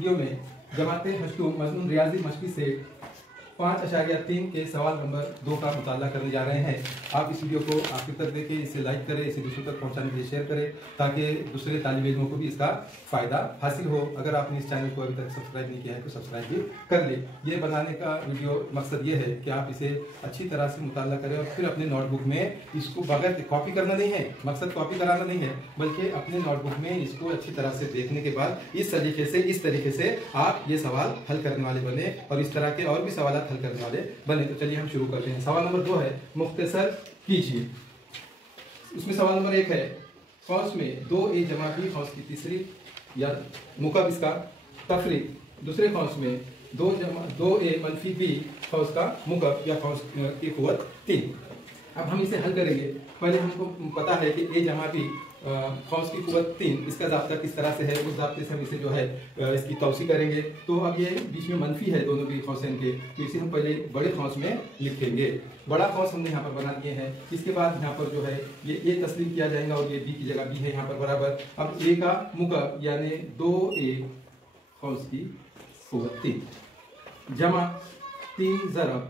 Video में जमाते हश्तुम मजमून रियाजी मशकी से 5.3 के सवाल नंबर 2 का मुताला करने जा रहे हैं। आप इस वीडियो को आखिर तक देखें, इसे लाइक करें, इसे दूसरों तक पहुंचाने के लिए शेयर करें ताकि दूसरे तालिब इल्मों को भी इसका फ़ायदा हासिल हो। अगर आपने इस चैनल को अभी तक सब्सक्राइब नहीं किया है तो सब्सक्राइब भी कर ले। ये बनाने का वीडियो मकसद ये है कि आप इसे अच्छी तरह से मुताला करें और फिर अपने नोटबुक में इसको बगैर कॉपी करना नहीं है, मकसद कॉपी कराना नहीं है, बल्कि अपने नोटबुक में इसको अच्छी तरह से देखने के बाद इस तरीके से आप ये सवाल हल करने वाले बने और इस तरह के और भी सवाल हल करने वाले बने। तो चलिए हम शुरू करते हैं। सवाल नंबर 2 है, मुख्तसर कीजिए। उसमें सवाल नंबर 1 है, कौस में 2a जमा b कौस की तीसरी या मुकब इसका तफरीक, दूसरे कौस में 2a मनफी b कौस का मुकब या कौस की कुव्वत 3। अब हम इसे हल करेंगे। पहले हमको पता है कि a जमा b कौस की कुव्वत 3, इसका ज़ाब्ता किस तरह से है, उस ज़ाब्ते से हम इसे जो है इसकी तौसी करेंगे। तो अब ये बीच में मनफी है दोनों भी कौसैन के, तो इसे हम पहले बड़े कौस में लिखेंगे। बड़ा कौस हमने यहाँ पर बना दिए हैं। इसके बाद यहाँ पर जो है ये a तस्लीम किया जाएगा और ये b की जगह b है यहाँ पर बराबर। अब a का मुकब यानी 2a कौस की कुव्वत 3 जमा 3 ज़रब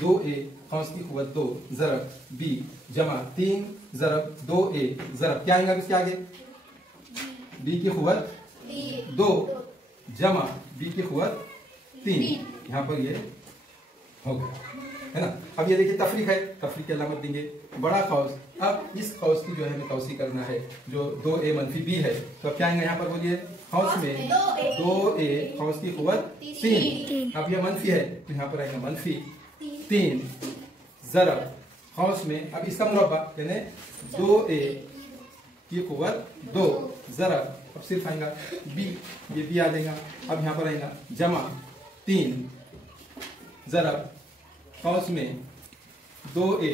2a कौस की कुव्वत 2 ज़रब b जमा 3 ज़रब 2a ज़रब क्या आएगा इसके आगे, b की कुव्वत 2 जमा b की कुव्वत 3। यहाँ पर ये हो गया है ना। अब ये देखिए तफरीक है, तफरीक की अलामत देंगे बड़ा कौस। अब इस कौस की जो है हमें तौसी करना है जो 2a मनफी b है। तो अब क्या आएगा यहाँ पर बोलिए, कौस में 2a कौस की कुव्वत 3। अब यह मनफी है तो यहाँ पर आएगा मनफी 3 ज़रब कौस में, अब इसका मुरब्बा यानी 2a की कुव्वत 2 ज़रब, अब सिर्फ आएगा b, ये b आ जाएगा। अब यहाँ पर आएगा जमा 3 ज़रब कौस में 2a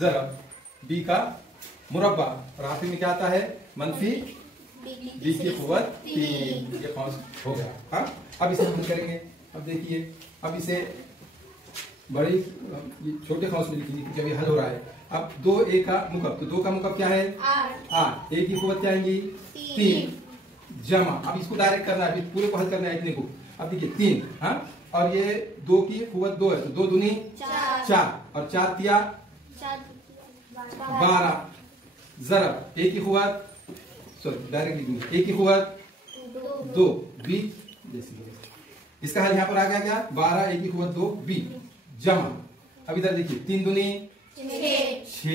ज़रब b का मुरब्बा और आखिर में क्या आता है मनफी b की कुव्वत 3। ये कौस हो गया। हाँ, अब इसे हम करेंगे। अब देखिए, अब इसे बड़ी छोटे कौस में लिखेंगे जब ये हल हो रहा है। अब 2a का मुकब, तो 2 का मुकब क्या है 8, a की कुव्वत क्या आएंगी 3 जमा, अब इसको डायरेक्ट करना है, पूरे को हल करना है इतने को। अब देखिए 3, हाँ, और ये 2 की कुव्वत 2 है तो 2 दूनी 4 और 4 तिया 12 ज़रब a की कुव्वत, सॉरी डायरेक्ट लिखेंगे a की कुव्वत 2 b, इसका हल यहाँ पर आ गया क्या 12 a की कुव्वत 2 b जमा, अब इधर देखिए 3 दूनी 6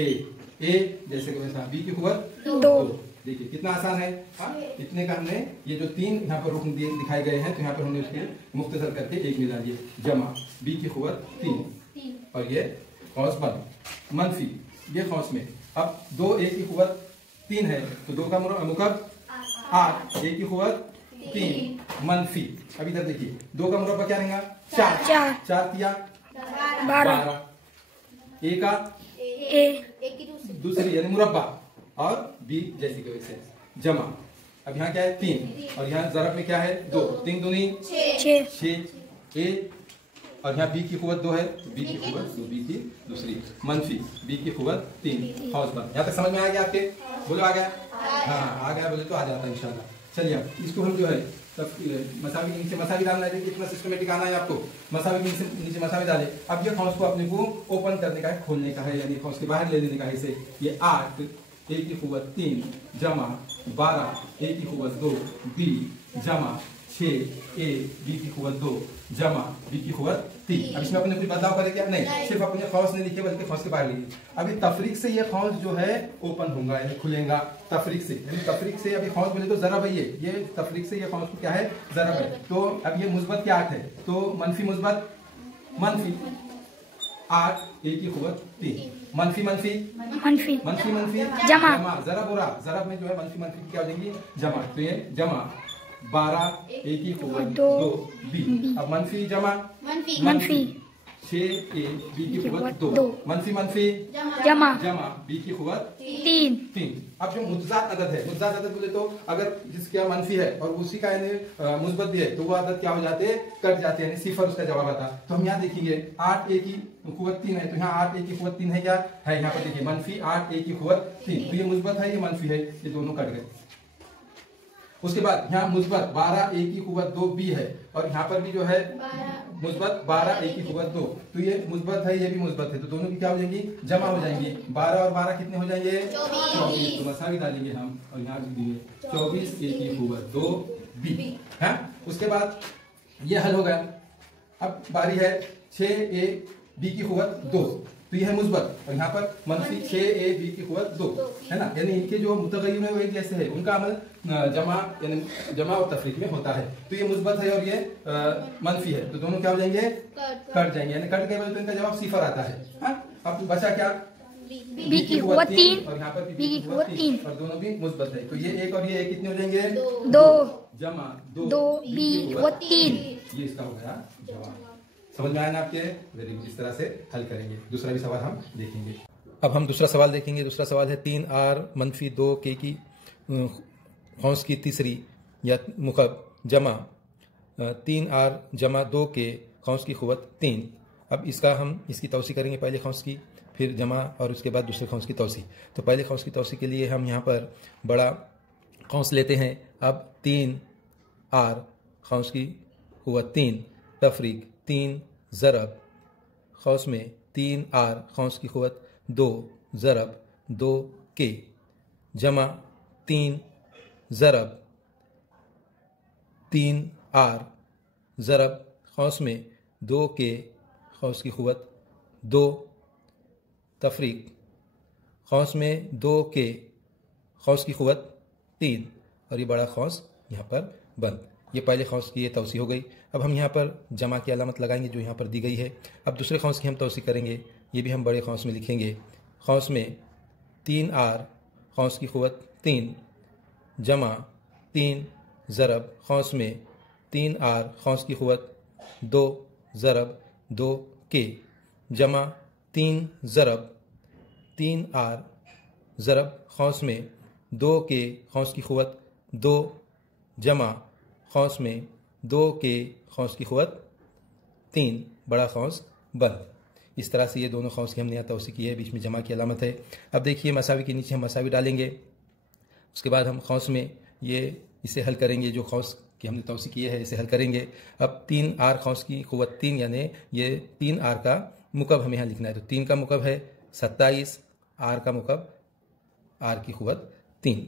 a जैसे कि वैसा b की कुव्वत 2। देखिए कितना आसान है। हाँ, इतने का हमने ये जो 3 यहाँ पर रुकन दिखाए गए हैं तो यहाँ पर हमने उसके मुख्तसर करके एक मिला दिए जमा b की कुव्वत 3 और ये कौस बंद मनफी ये कौस में। अब 2a की कुव्वत 3 है तो 2 का मुकब 8, a की कुव्वत 3 मनफी। अब इधर देखिए 2 का मुरब्बा क्या रहेगा 4 तिया 12, a का दूसरी यानी मुरब्बा और b जैसी के वैसे जमा। अब यहाँ क्या है 3 और यहाँ ज़रब में क्या है 2, 3 दूनी 6 a और यहाँ b की कुव्वत 2 है तो b की कुव्वत 2 b की दूसरी मनफी b की कुव्वत 3 कौस बंद। यहाँ तक समझ में आ गया आपके, बोलो आ गया। हाँ, आ गया बोले तो आ जाता है इंशाल्लाह। चलिए अब इसको हम जो है मसावी के नीचे मसावी डालना है। कितना सिस्टमेटिक आना है आपको, मसावी के नीचे मसावी डाले। अब ये कौस को अपने को ओपन करने का है, खोलने का है, यानी कौस के बाहर ले लेने का है। इसे ये 8 a की कुव्वत 3 जमा 12 a की कुव्वत 2 b जमा 6 a b की कुव्वत 2 जमा b की कुव्वत 3। अब इसमें अपने कुछ बदलाव करें क्या, नहीं, सिर्फ अपने कौस नहीं लिखे बल्कि कौस के बाहर लिखिए। अभी तफरीक से ये कौस जो है ओपन होगा यानी खुलेगा तफरीक से, यानी तफरीक से अभी कौस बोले तो ज़रब है ये तफरीक से ये कौस क्या है ज़रब है। तो अब ये मुस्बत क्या 8 है तो मनफी मुस्बत मनफी 8 a की कुव्वत 3 मनफी जमा ज़रब हो रहा, ज़रब में जो है मनफी मनफी क्या हो जाएंगी जमा, तो ये जमा 12 a की कुव्वत 2 b। अब मनफी जमा मनफी 6 a b की कुव्वत 2 मनफी जमा b की कुव्वत 3। अब जो मुतज़ाद अदद है, मुतज़ाद अदद बोले तो अगर जिसका मनफी है और उसी का यानी मुस्बत भी है तो वो अदद क्या हो जाते हैं कट जाते हैं, यानी सिफर उसका जवाब आता। तो हम यहाँ देखेंगे 8 a की कुव्वत 3 है तो यहाँ 8 a की कुव्वत 3 है क्या है, यहाँ पर देखिए मनफी 8 a की कुव्वत 3, तो ये मुस्बत है ये मनफी है, ये दोनों कट गए। उसके बाद यहाँ मुस्बत 12 a की कुवत 2 b है और यहाँ पर भी जो है मुस्बत 12 a की कुवत 2, तो ये मुस्बत है ये भी मुस्बत है, तो दोनों की क्या हो जाएंगी, जमा हो जाएंगी। 12 और 12 कितने हो जाएंगे, 24, तो मसावी डालेंगे हम और यहाँ लिख दिए 24 a की कुवत 2 b है। उसके बाद ये हल हो गया। अब बारी है 6a b की कुवत 2, तो यह है मुस्बत और यहाँ पर मनफी 6a b की कुवत 2 है ना, यानी इनके जो मुतगय्यर है वो एक जैसे है, उनका अमल जमा यानी जमा और तफरीक में होता है। तो ये मुस्बत है और ये मनफी है, तो दोनों क्या हो जाएंगे, कट जाएंगे, यानी कट के बाद तो इनका जवाब सिफर आता है। अब बचा क्या, b की कुवत 3 और यहाँ पर b की कुवत 3 और दोनों भी मुस्बत है, तो ये एक और ये एक कितने हो जाएंगे, 2 जमा 2 b की कुवत 3। ये इसका हो गया जवाब। समझ में आया ना आपके, वेरी गुड। इस तरह से हल करेंगे। दूसरा भी सवाल हम देखेंगे। अब हम दूसरा सवाल देखेंगे। दूसरा सवाल है 3r मनफी 2k की खौंस की तीसरी या मुकब जमा 3r जमा 2k खौंस की खुवत 3। अब इसका हम इसकी तौसी करेंगे, पहले खौंस की फिर जमा और उसके बाद दूसरे खौंस की तौसी। तो पहले खौंस की तौसी के लिए हम यहाँ पर बड़ा खौंस लेते हैं। अब 3r खौंस की खुवत 3 तफरीक 3 ज़रब खौस में 3r खौस की खुवत 2 ज़रब 2k जमा 3 ज़रब 3r ज़रब खौस में 2k खौस की खुवत 2 तफरीक खौस में 2k खौस की खुवत 3 और ये बड़ा खौस यहाँ पर बंद। ये पहले खौस की ये तौसी हो गई। अब हम यहाँ पर जमा की अलामत लगाएंगे जो यहाँ पर दी गई है। अब दूसरे खौस की हम तौसी करेंगे, ये भी हम बड़े खौस में लिखेंगे। खौस में 3r खौस की खुवत 3 जमा 3 ज़रब खौस में 3r खौस की खुवत 2 ज़रब 2k जमा 3 ज़रब 3r ज़रब खौस में 2k खौस की खुवत 2 जमा खौस में 2k खौस की खुवत 3 बड़ा खौस बंद। इस तरह से ये दोनों खौस की हमने यहाँ तौसी की है, बीच में जमा की अलामत है। अब देखिए मसावी के नीचे हम मसावी डालेंगे, उसके बाद हम खौस में ये इसे हल करेंगे, जो खौस की हमने तौसी की है इसे हल करेंगे। अब 3r खौस की खुवत 3 यानी ये 3r का मुकब हमें यहाँ लिखना है, तो 3 का मुकब है 27, r का मुकब r की खुवत 3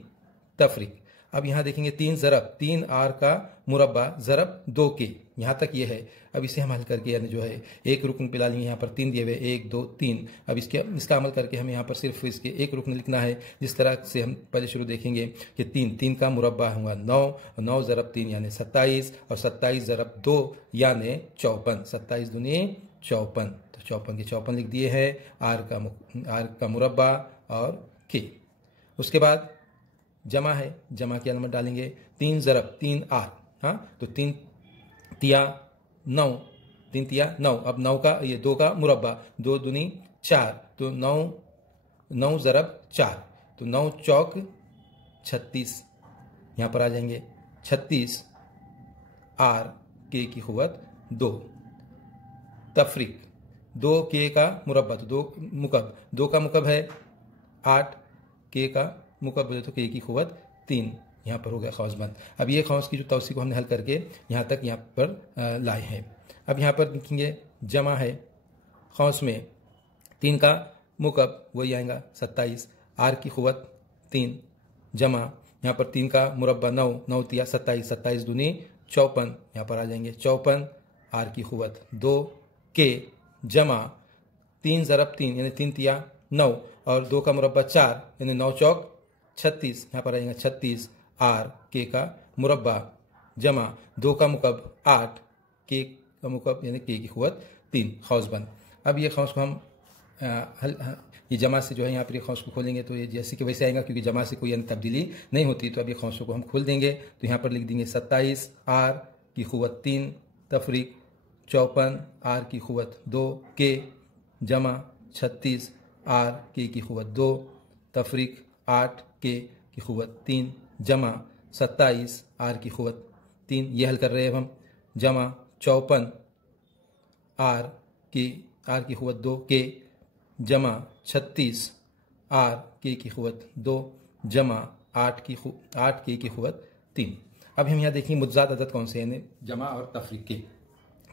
तफरीक। अब यहाँ देखेंगे 3 ज़रब 3r का मुरब्बा ज़रब 2k, यहाँ तक ये है। अब इसे हम हल करके यानी जो है एक रुकन पे ला लेंगे, यहाँ पर 3 दिए हुए 1 2 3। अब इसका अमल करके हमें यहाँ पर सिर्फ इसके एक रुकन लिखना है, जिस तरह से हम पहले शुरू देखेंगे कि 3 का मुरब्बा होगा 9 और 9 ज़रब 3 यानी 27 और 27 ज़रब 2 यानी 54। 27 दूनी 54, तो 54 के 54 लिख दिए हैं, आर का मुरब्बा और k। उसके बाद जमा है, जमा की अलामत डालेंगे 3 ज़रब 3r, हाँ तो 3 तिया 9, 3 तिया 9। अब 9 का ये 2 का मुरब्बा 2 दूनी 4, तो 9 ज़रब 4, तो 9 चौक 36, यहाँ पर आ जाएंगे 36 r k की खुवत 2 तफरीक 2k का मुरब्बा, तो 2 मुकब, 2 का मुकब है 8, k का मुकब बोले तो k की खुवत 3, यहाँ पर हो गया खौस बंद। अब ये खौस की जो तौसी को हमने हल करके यहाँ तक यहाँ पर लाए हैं। अब यहाँ पर देखेंगे जमा है, खौस में 3 का मुकब वही आएगा 27, r की खुवत 3 जमा यहाँ पर 3 का मुरब्बा 9, 9 तिया 27, 27 दूनी 54, यहाँ पर आ जाएंगे 54, r की खुवत 2 k जमा 3 ज़रब 3 यानी 3 तिया 9 और 2 का मुरब्बा 4 यानी 9 चौक 36, यहाँ पर आएगा 36 r k का मुरब्बा जमा 2 का मुकब 8, k का मुकब यानी k की खुवत 3 खौस बंद। अब ये खौस को हम ये जमा से जो है यहाँ पर ये खौस को खोलेंगे तो ये जैसे कि वैसे आएगा, क्योंकि जमा से कोई अन्य तब्दीली नहीं होती। तो अब ये खौसों को हम खोल देंगे, तो यहाँ पर लिख देंगे 27 r की खुवत 3 तफरीक 54 r की खुवत 2 k जमा 36 r k की खुवत 2 तफरीक 8 k की खुवत 3 जमा 27 r की खुवत 3। ये हल कर रहे हैं हम, जमा 54 r की खुवत 2 k जमा 36 r k की खुवत 2 जमा 8 k की खुवत 3। अब हम यहाँ देखेंगे मुज्जात अदद कौन से हैं, जमा और तफरीक के।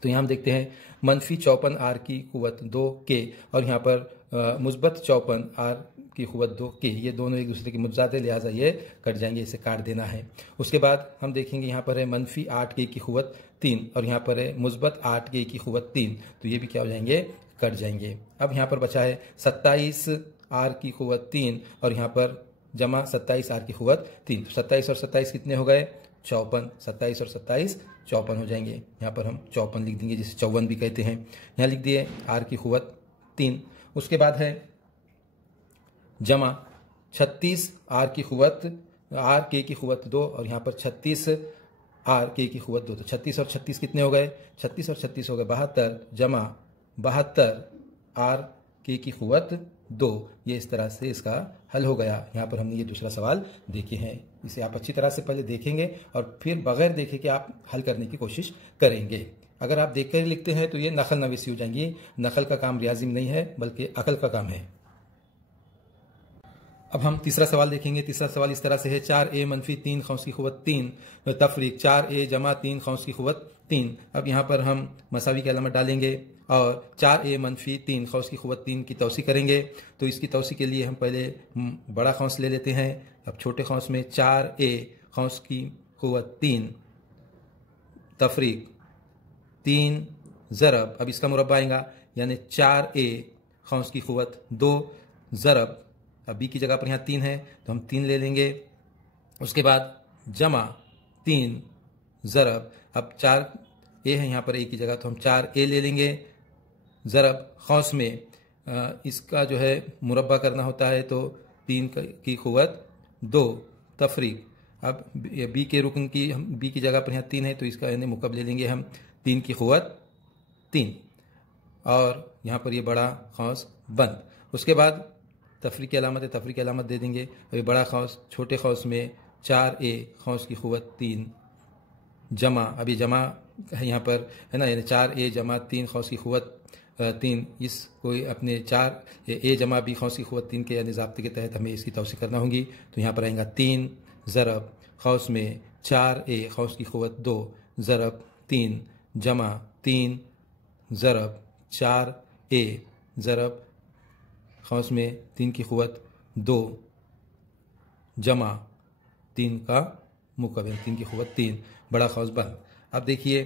तो यहाँ हम देखते हैं -54 आर की कुव्वत 2 के और यहाँ पर मुस्बत 54 आर की कुव्वत 2 के, ये दोनों एक दूसरे की मुज्जात है, लिहाजा ये कट जाएंगे, इसे काट देना है। उसके बाद हम देखेंगे यहाँ पर है -8 के की कुव्वत 3 और यहाँ पर है मुस्बत 8 के की कुव्वत 3, तो ये भी क्या हो जाएंगे, कट जाएंगे। अब यहाँ पर बचा है 27 आर की कुव्वत 3 और यहाँ पर जमा 27 आर की कुव्वत 3, तो 27 और 27 कितने हो गए, 54, 27 और 27 54 हो जाएंगे। यहाँ पर हम 54 लिख देंगे, जिसे 54 भी कहते हैं। यहाँ लिख दिए आर की कुव्वत 3। उसके बाद है जमा 36 आर की कुव्वत आर के की कुव्वत 2 और यहाँ पर 36 आर के की कुव्वत 2, तो 36 और 36 कितने हो गए, 36 और 36 हो गए 72, जमा 72 आर के की कुव्वत 2। ये इस तरह से इसका हल हो गया। यहाँ पर हमने ये दूसरा सवाल देखे हैं, इसे आप अच्छी तरह से पहले देखेंगे और फिर बगैर देखे कि आप हल करने की कोशिश करेंगे। अगर आप देखकर ही लिखते हैं तो ये नकल नवीसी हो जाएंगी। नकल का काम रियाजी में नहीं है बल्कि अकल का काम है। अब हम तीसरा सवाल देखेंगे। तीसरा सवाल इस तरह से है, 4a - 3 खौस की कुव्वत 3 तफरीक 4a जमा 3 खौस की कुव्वत 3। अब यहाँ पर हम मसावी की अलामत डालेंगे और 4a - 3 खौस की कुव्वत 3 की तौसी करेंगे। तो इसकी तौसी के लिए हम पहले बड़ा खौस ले लेते हैं। अब छोटे खौस में 4a खौस की कुव्वत 3 तफरीक 3 ज़रब, अब इसका मुरब्बा आएगा, यानी 4a खौस की कुव्वत 2 ज़रब, अब b की जगह पर यहाँ 3 है तो हम 3 ले लेंगे। उसके बाद जमा 3 ज़रब, अब 4a है यहाँ पर a की जगह तो हम 4a ले लेंगे। ज़रब खौस में इसका जो है मुरब्बा करना होता है तो 3 की कुव्वत 2 तफरीक, अब b के रुकन की हम b की जगह पर यहाँ 3 है तो इसका यानी मुकब ले लेंगे हम 3 की कुव्वत 3 और यहाँ पर ये बड़ा खौस बंद। उसके बाद तफरीक की अलामत है, तफरीक की अलामत दे देंगे। अभी बड़ा खौस छोटे खौस में 4a खौस की कुव्वत 3 जमा, अभी जमा है यहाँ पर है ना, यानी 4a जमा 3 खौस की कुव्वत 3, इस कोई अपने 4a जमा b खौस की कुव्वत 3 के यानी ज़ाब्ते के तहत हमें इसकी तौसी करना होगी। तो यहाँ पर आएगा 3 ज़रब खौस में 4a खौस की कुव्वत 2 ज़रब 3 जमा 3 ज़रब 4a ज़रब खौस में 3 की कुव्वत 2 जमा 3 का मुकब्बिल 3 की कुव्वत 3, बड़ा खौस बंद। अब देखिए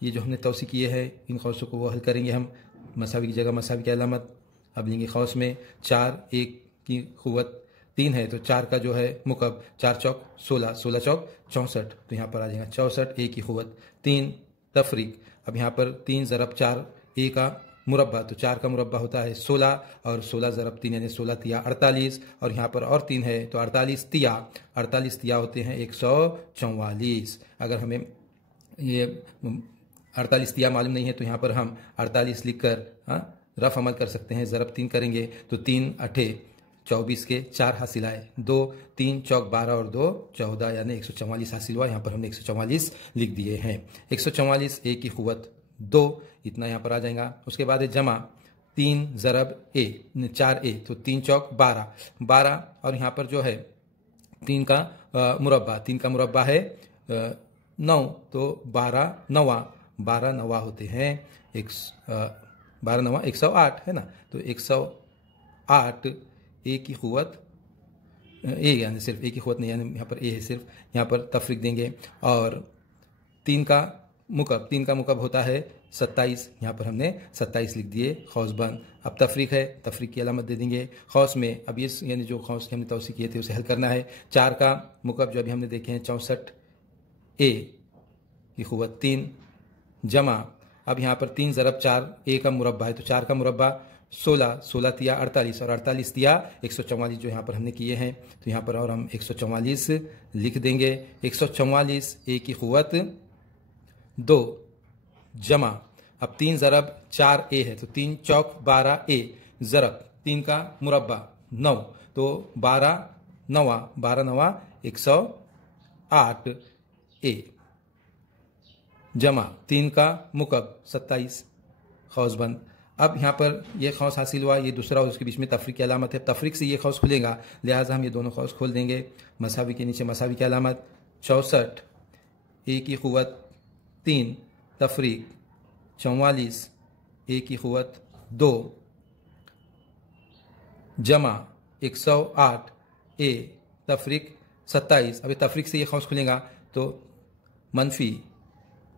ये जो हमने तौसी किए है इन खौसों को वो हल करेंगे हम। मसावी की जगह मसावी की अलामत, अब लेंगे खौस में 4 1 की कुव्वत 3 है तो 4 का जो है मुकब 4 चौक 16, 16 चौक 64, तो यहाँ पर आ जाएगा 64 a की कुव्वत 3 तफरीक। अब यहाँ पर 3 ज़रब 4 a का मुरब्बा, तो 4 का मुरब्बा होता है 16 और 16 ज़रब 3 यानी 16 तिया 48 और यहाँ पर और 3 है तो 48 तिया होते हैं 144। अगर हमें ये 48 तिया मालूम नहीं है तो यहाँ पर हम 48 लिखकर रफ अमल कर सकते हैं। ज़रब 3 करेंगे तो 3 8 24 के 4 हासिल आए, 2 3 चौक 12 और 2 14 यानी 144 हासिल हुआ। यहाँ पर हमने 144 लिख दिए हैं। 144 a की कुव्वत 2 इतना यहाँ पर आ जाएगा। उसके बाद है जमा 3 ज़रब a 4a, तो 3 चौक 12 और यहाँ पर जो है 3 का मुरब्बा है 9, तो 12 नवा होते हैं 12 नवा 108 है ना, तो 108 a की कुव्वत a यानी सिर्फ a की कुव्वत नहीं, यानी यहाँ पर a है सिर्फ, यहाँ पर तफरीक देंगे और 3 का मुकब होता है 27, यहाँ पर हमने 27 लिख दिए खौस बंद। अब तफरीक है, तफरीक की अलामत दे देंगे खौस में। अब ये यानी जो खौस की हमने तौसी किए थे उसे हल करना है। 4 का मुकब जो अभी हमने देखे हैं 64 a की कुव्वत 3 जमा, अब यहाँ पर 3 ज़रब 4 a का मुरब्बा है तो 4 का मुरब्बा 16 तिया 48 और 48 तिया 144 जो यहाँ पर हमने किए हैं तो यहाँ पर और हम 144 लिख देंगे। 144 a की कुव्वत 2 जमा, अब 3 ज़रब 4 a है तो 3 चौक 12 a ज़रब 3 का मुरब्बा 9, तो 12 नवा 108 a जमा 3 का मुकब 27 खौस बंद। अब यहाँ पर ये खौस हासिल हुआ, ये दूसरा और उसके बीच में तफरीक की अलामत है, तफरीक से ये खौस खुलेगा, लिहाजा हम ये दोनों खौस खोल देंगे। मसावी के नीचे मसावी की अलामत 64 ए की क़ुव्वत 3 तफरीक 44 ए की क़ुव्वत 2 जमा 108 ए तफरीक 27। अभी तफरीक से ये खौस खुलेगा तो मनफी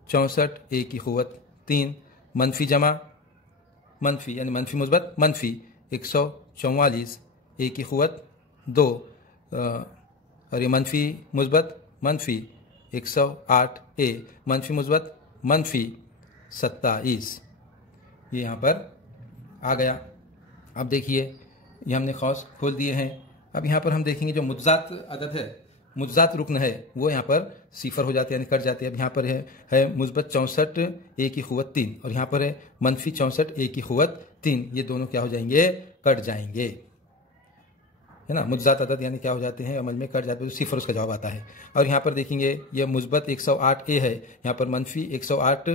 64 ए की क़ुव्वत 3 मनफी जमा मनफी यानी मनफी मुस्बत मनफी 144 ए की क़ुव्वत 2 और ये मनफी मुस्बत मनफी 108 ए मनफी मुस्बत मनफी 27। ये यहाँ पर आ गया। अब देखिए ये हमने खौस खोल दिए हैं। अब यहाँ पर हम देखेंगे जो मुज्जात अदद है, मुज्जात रुकन है, वो यहाँ पर सिफर हो जाते हैं यानी कट जाते हैं। अब यहाँ पर है मुस्बत 64 ए की क़ुव्वत 3 और यहाँ पर है मनफी 64 ए की क़ुव्वत 3। ये दोनों क्या हो जाएंगे? कट जाएंगे, है ना। मुज्जात अदद यानी क्या हो जाते हैं? अमल में कट जाते हैं, तो सिफर उसका जवाब आता है। और यहाँ पर देखेंगे ये मुस्बत 108 ए है, यहाँ पर मनफी 108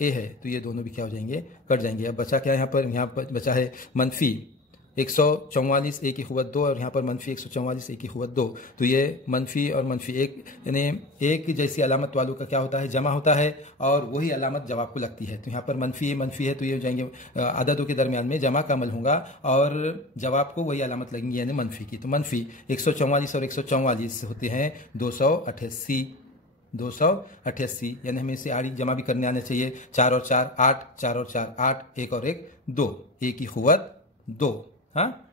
ए है, तो ये दोनों भी क्या हो जाएंगे? कट जाएंगे। अब बचा क्या? यहाँ पर बचा है मनफी 144 ए की क़ुव्वत 2 और यहाँ पर मनफी 144 ए की क़ुव्वत 2। तो ये मनफी और मनफी 1 यानी एक जैसी अलामत वालों का क्या होता है? जमा होता है और वही अलामत जवाब को लगती है। तो यहाँ पर मनफी है तो ये हो जाएंगे अददों के दरमियान में जमा का अमल होगा और जवाब को वही अलामत लगेंगी यानी मनफी की। तो मनफी 144 और 144 होते हैं 288 यानी हमें इसे आड़ी जमा भी करने आना चाहिए। 4 और 4 8, 4 और 4 8, 1 और 1 2, ए की क़ुव्वत 2। हाँ,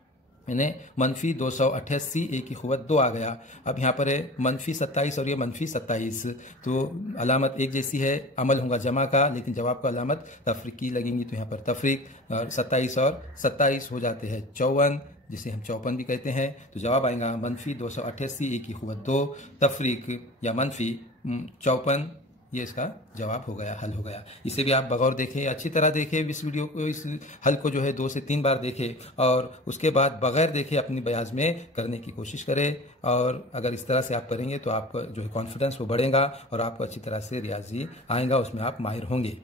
मैंने मनफी 288 ए की क़ुव्वत 2 आ गया। अब यहाँ पर है मनफी 27 और ये मनफी 27, तो अलामत एक जैसी है, अमल होगा जमा का, लेकिन जवाब का अलामत तफरीक की लगेंगी। तो यहाँ पर तफरीक 27 और 27 हो जाते हैं 54, जिसे हम 54 भी कहते हैं। तो जवाब आएगा मनफी 288 ए की क़ुव्वत 2 तफरीक या मनफी 54। ये इसका जवाब हो गया, हल हो गया। इसे भी आप बगौर देखें, अच्छी तरह देखें इस वीडियो को, इस हल को जो है 2 से 3 बार देखें और उसके बाद बगैर देखे अपनी बयाज में करने की कोशिश करें। और अगर इस तरह से आप करेंगे तो आपका जो है कॉन्फिडेंस वो बढ़ेगा और आपको अच्छी तरह से रियाजी आएगा, उसमें आप माहिर होंगे।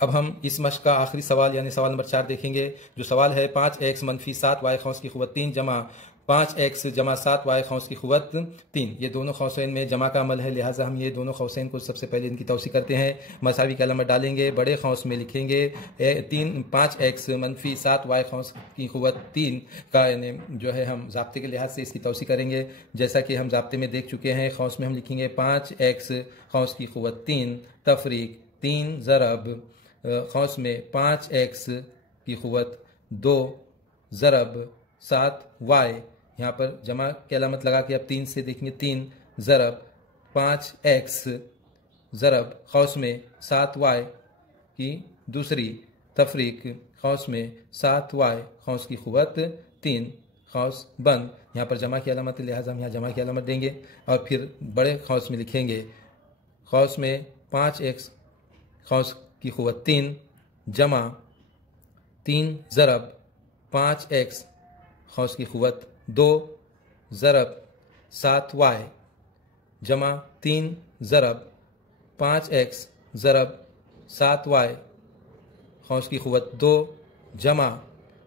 अब हम इस मश्क का आखिरी सवाल यानी सवाल नंबर 4 देखेंगे। जो सवाल है 5x मनफी 7 वाई खौस की क़ुव्वत 3 जमा 5x जमा 7 वाई खौस की क़ुव्वत 3। ये दोनों खौसैन में जमा का अमल है, लिहाजा हम ये दोनों खौसैन को सबसे पहले इनकी तौसी करते हैं। मसावी का अलामत डालेंगे, बड़े खौस में लिखेंगे 5x मनफी 7 वाई खौस की क़ुव्वत 3 का यानी जो है हम ज़ाब्ते के लिहाज से इसकी तौसी करेंगे। जैसा कि हम ज़ाब्ते में देख चुके हैं, खौस में हम लिखेंगे 5x खौस की क़ुव्वत 3 तफरीक 3 ज़रब खौस में 5x की क़ुव्वत 2 ज़रब 7y। यहाँ पर जमा की अलामत लगा के अब 3 से देखेंगे 3 ज़रब 5x ज़रब खौस में 7y की दूसरी तफरीक खौस में 7y खौस की क़ुव्वत 3 खौस बंद। यहाँ पर जमा की अलामत, लिहाजा हम यहाँ जमा की अलामत देंगे और फिर बड़े खौस में लिखेंगे खौस में 5x खौस की क़ुव्वत 3 जमा 3 ज़रब 5x खौस की क़ुव्वत 2 ज़रब 7y जमा 3 ज़रब 5x ज़रब 7y खौस की क़ुव्वत 2 जमा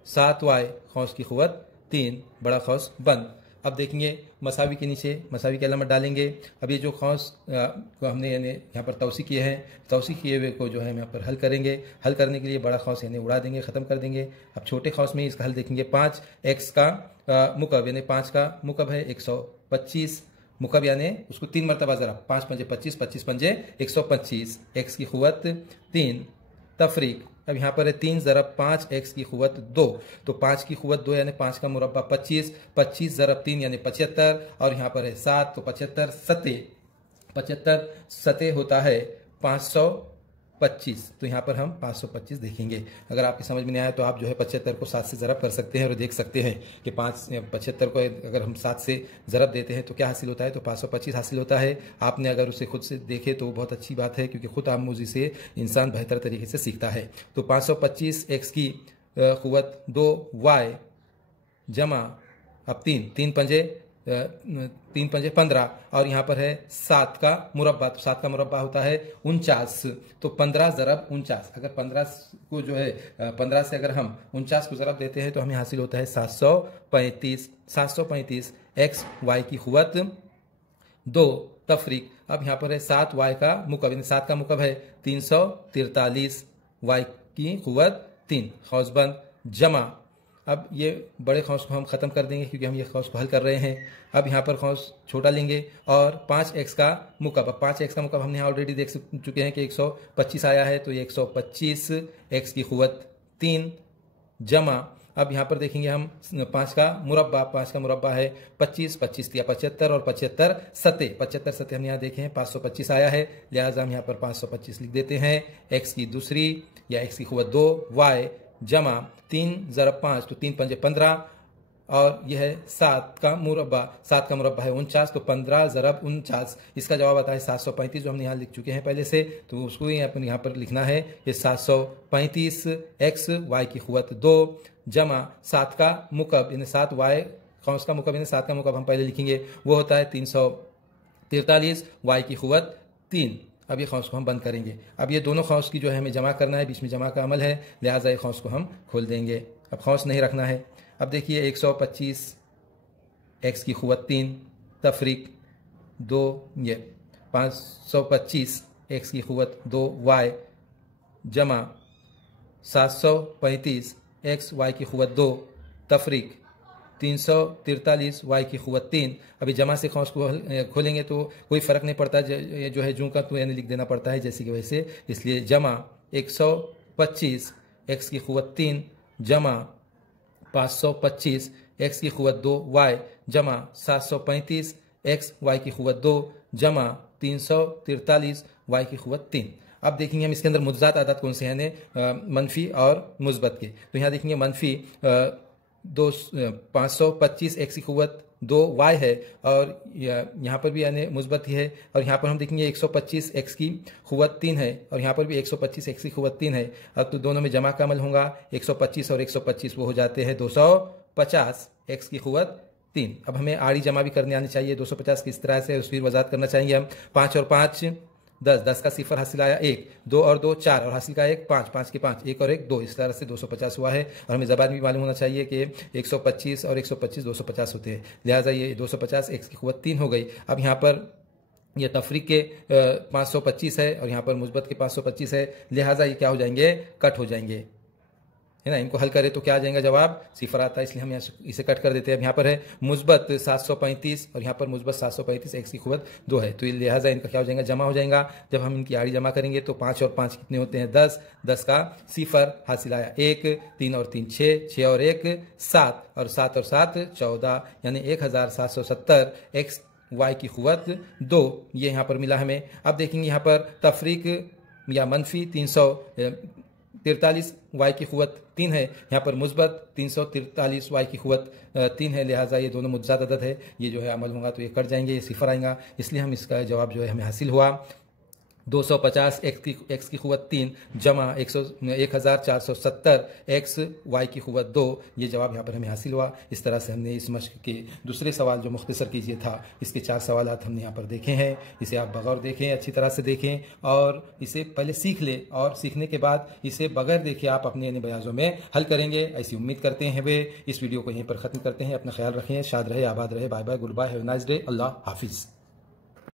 7y खौस की क़ुव्वत 3 बड़ा खौस बंद। अब देखेंगे मसावी के नीचे मसावी की अलामत डालेंगे। अब ये जो खौस को हमने यानी यहाँ पर तौसी किए हैं, तौसी किए हुए को जो है हम यहाँ पर हल करेंगे। हल करने के लिए बड़ा खौस यानी उड़ा देंगे, ख़त्म कर देंगे। अब छोटे खौस में इसका हल देखेंगे। 5x का मुकब यानी 5 का मुकब है 125, मुकब यानी उसको 3 मरतबा ज़रा 5 पंजे 25, 25 पंजे 125, x की क़ुव्वत 3 तफरीक। अब यहाँ पर है 3 ज़रब 5x की क़ुव्वत 2, तो 5 की क़ुव्वत 2 यानी 5 का मुरब्बा 25, 25 ज़रब 3 यानी 75 और यहाँ पर है 7, तो 75 सते होता है 525। तो यहाँ पर हम 525 देखेंगे। अगर आपकी समझ में नहीं आया तो आप जो है 75 को 7 से ज़रब कर सकते हैं और देख सकते हैं कि 75 को अगर हम 7 से ज़रब देते हैं तो क्या हासिल होता है, तो 525 हासिल होता है। आपने अगर उसे खुद से देखे तो बहुत अच्छी बात है, क्योंकि खुद आमूज़ी से इंसान बेहतर तरीके से सीखता है। तो 525x की क़ुव्वत 2y जमा अब 3 पंजे 15 और यहाँ पर है 7 का मुरब्बा, तो 7 का मुरब्बा होता है 49, तो 15 ज़रब 49। अगर 15 को जो है 15 से अगर हम 49 को ज़रब देते हैं तो हमें हासिल होता है 735 x y की क़ुव्वत 2 तफरीक। अब यहाँ पर है 7 y का मुकब, 7 का मुकब है 343, y की कुव्वत 3 खौसबंद जमा। अब ये बड़े खौस को हम ख़त्म कर देंगे क्योंकि हम ये खौस को हल कर रहे हैं। अब यहाँ पर खौस छोटा लेंगे और 5x का मुकब। अब 5x का मुकब हमने यहाँ ऑलरेडी देख चुके हैं कि 125 आया है, तो ये 125 x की कुव्वत 3 जमा। अब यहाँ पर देखेंगे हम 5 का मुरब्बा। 5 का मुरब्बा है 25, 25 दिया 75 और 75 सते। 75 सते हम यहाँ देखें 525 आया है, लिहाजा हम यहाँ पर 525 लिख देते हैं। x की दूसरी या x की कुव्वत 2 y जमा 3 ज़रब 5 तो 3 पंजे 15 और यह है 7 का मुरब्बा। 7 का मुरब्बा है 49, तो 15 ज़रब 49, इसका जवाब आता है 735, जो हमने यहाँ लिख चुके हैं पहले से, तो उसको ही अपन यहाँ पर लिखना है कि 735 x y की कुव्वत 2 जमा 7 का मुकब यानी 7 y कौंस का मुकब यानी 7 का मुकब हम पहले लिखेंगे, वो होता है 343 y की कुव्वत 3। अब ये खौस को हम बंद करेंगे। अब ये दोनों खौस की जो है हमें जमा करना है, बीच में जमा का अमल है, लिहाजा ये खौस को हम खोल देंगे। अब खौस नहीं रखना है। अब देखिए 125 x की कुव्वत 3 तफरीक 2 ये 525 x की कुव्वत 2 y जमा 735 x y की कुव्वत 2 तफरीक 343 y की कुव्वत 3। अभी जमा से खौस को खोलेंगे तो कोई फ़र्क नहीं पड़ता, जो है जूं का तो यानी लिख देना पड़ता है जैसे कि वैसे, इसलिए जमा 125 x की कुव्वत 3 जमा 525 x की कुव्वत 2 y जमा 735 x y की कुव्वत 2 जमा 343 y की कुव्वत 3। अब देखेंगे हम इसके अंदर मुज्जात आदात कौन से हैं, मनफी और मुस्बत के। तो यहाँ देखेंगे मनफी 525 x की कुव्वत 2 y है और यहाँ पर भी यानी मुस्बत ही है, और यहाँ पर हम देखेंगे 125 x की कुव्वत 3 है और यहाँ पर भी 125 x की कुव्वत 3 है। अब तो दोनों में जमा का अमल होगा, 125 और 125 वो हो जाते हैं 250 x की कुव्वत 3। अब हमें आड़ी जमा भी करने आनी चाहिए। 250 किस तरह से उसकी वजाहत करना चाहेंगे हम। 5 और 5 10, 10 का सिफर हासिल आया 1, 2 और 2 4 और हासिल का 1 5, 5 के 5 1 और 1 2, इस तरह से 250 हुआ है। और हमें ज़बान भी मालूम होना चाहिए कि 125 और 125 250 होते हैं, लिहाजा ये 250 x की कुव्वत 3 हो गई। अब यहाँ पर ये तफरीक के 525 है और यहाँ पर मुस्बत के 525 है, लिहाजा ये क्या हो जाएंगे, कट हो जाएंगे, है ना। इनको हल करें तो क्या आ जाएगा जवाब, सिफर आता है, इसलिए हम इसे कट कर देते हैं। अब यहाँ पर है मुस्बत 735 और यहाँ पर मुस्बत 735 x की कुव्वत 2 है, तो लिहाजा इनका क्या हो जाएगा, जमा हो जाएगा। जब हम इनकी आड़ी जमा करेंगे तो 5 और 5 कितने होते हैं 10, 10 का सिफर हासिल आया 1, 3 और 3 6, 6 और 1 7 और 7 और 7 14, यानी 1770 x y की कुव्वत 2 ये यहाँ पर मिला हमें। अब देखेंगे यहाँ पर तफरीक या मनफी 343 y की कुव्वत 3 है, यहाँ पर मुस्बत 343 y की कुव्वत 3 है, लिहाजा ये दोनों मुज्जात अदद है, ये जो है अमल होगा तो ये कट जाएंगे, ये सिफर आएगा, इसलिए हम इसका जवाब जो है हमें हासिल हुआ 250 x की कुव्वत 3 जमा 1470 x y की कुव्वत 2, ये जवाब यहाँ पर हमें हासिल हुआ। इस तरह से हमने इस मश्क के दूसरे सवाल जो मुख्तसर कीजिए था, इसके 4 सवालात हमने यहाँ पर देखे हैं। इसे आप बगैर देखें, अच्छी तरह से देखें और इसे पहले सीख लें और सीखने के बाद इसे बगैर देखे आप अपने बयाजों में हल करेंगे, ऐसी उम्मीद करते हैं वे। इस वीडियो को यहीं पर ख़त्म करते हैं। अपना ख्याल रखें, शाद रहे, आबाद रहे, bye bye, goodbye, have a nice day, अल्लाह हाफिज़।